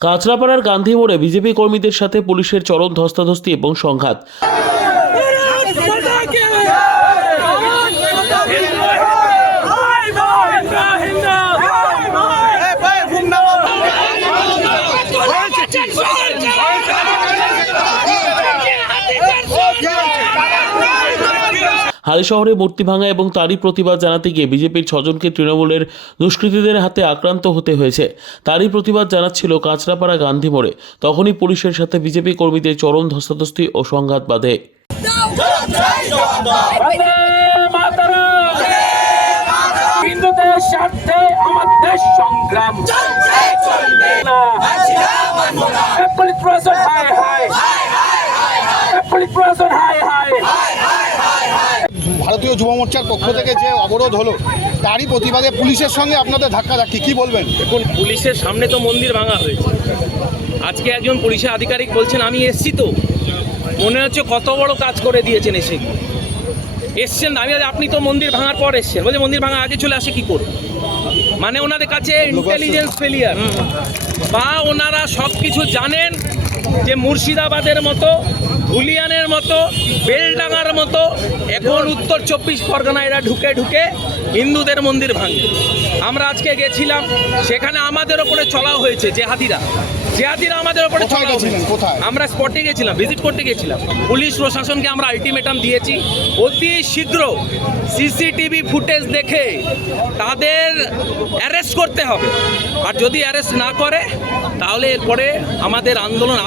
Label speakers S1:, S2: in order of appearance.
S1: কাঁচরাপাড়ার গান্ধী মোড়ে বিজেপি কর্মীদের সাথে পুলিশের চরম ধস্তাধস্তি এবং সংঘাত। হালি শহরে মূর্তি ভাঙা এবং তারই প্রতিবাদ জানাতে গিয়ে বিজেপির ছজনকে তৃণমূলের দুষ্কৃতীদের হাতে আক্রান্ত হতে হয়েছে। তারই প্রতিবাদ জানাচ্ছিল কাঁচরাপাড়া গান্ধী মোড়ে। তখনই পুলিশের সাথে বিজেপি কর্মীদের চরম ধস্তাধস্তি ও সংঘাত বাধে।
S2: ভারতীয় যুব মোর্চার পক্ষ থেকে যে অবরোধ হলো তারই প্রতিবাদে পুলিশের সঙ্গে আপনাদের ধাক্কাধাক্কি কি বলবেন?
S3: দেখুন পুলিশের সামনে তো মন্দির ভাঙা হয়েছে। আজকে একজন পুলিশের আধিকারিক বলছেন আমি এসছি তো। মনে হচ্ছে কত বড় কাজ করে দিয়েছেন এসে। গিয়ে এসছেন আমি আপনি তো মন্দির ভাঙার পর এসছেন। বলছে মন্দির ভাঙা আগে চলে আসে কি করে মানে ওনাদের কাছে ইন্টেলিজেন্স ফেলিয়ার বা ওনারা সব কিছু জানেন যে মুর্শিদাবাদের মতো ধুলিয়ানের মতো বেলডাঙ্গার মতো এখন উত্তর চব্বিশ পরগনা এরা ঢুকে ঢুকে হিন্দুদের মন্দির ভাঙে। আমরা আজকে গেছিলাম সেখানে আমাদের ওপরে চলা হয়েছে জেহাদিরা। জেহাদিরা আমাদের ওপরে চলা
S2: গেছিলেন? কোথায়?
S3: আমরা স্পটে গেছিলাম ভিজিট করতে গেছিলাম। পুলিশ প্রশাসনকে আমরা আলটিমেটাম দিয়েছি। অতি শীঘ্র সিসিটিভি ফুটেজ দেখে তাদের অ্যারেস্ট করতে হবে। আর যদি অ্যারেস্ট না করে তাহলে এরপরে আমাদের আন্দোলন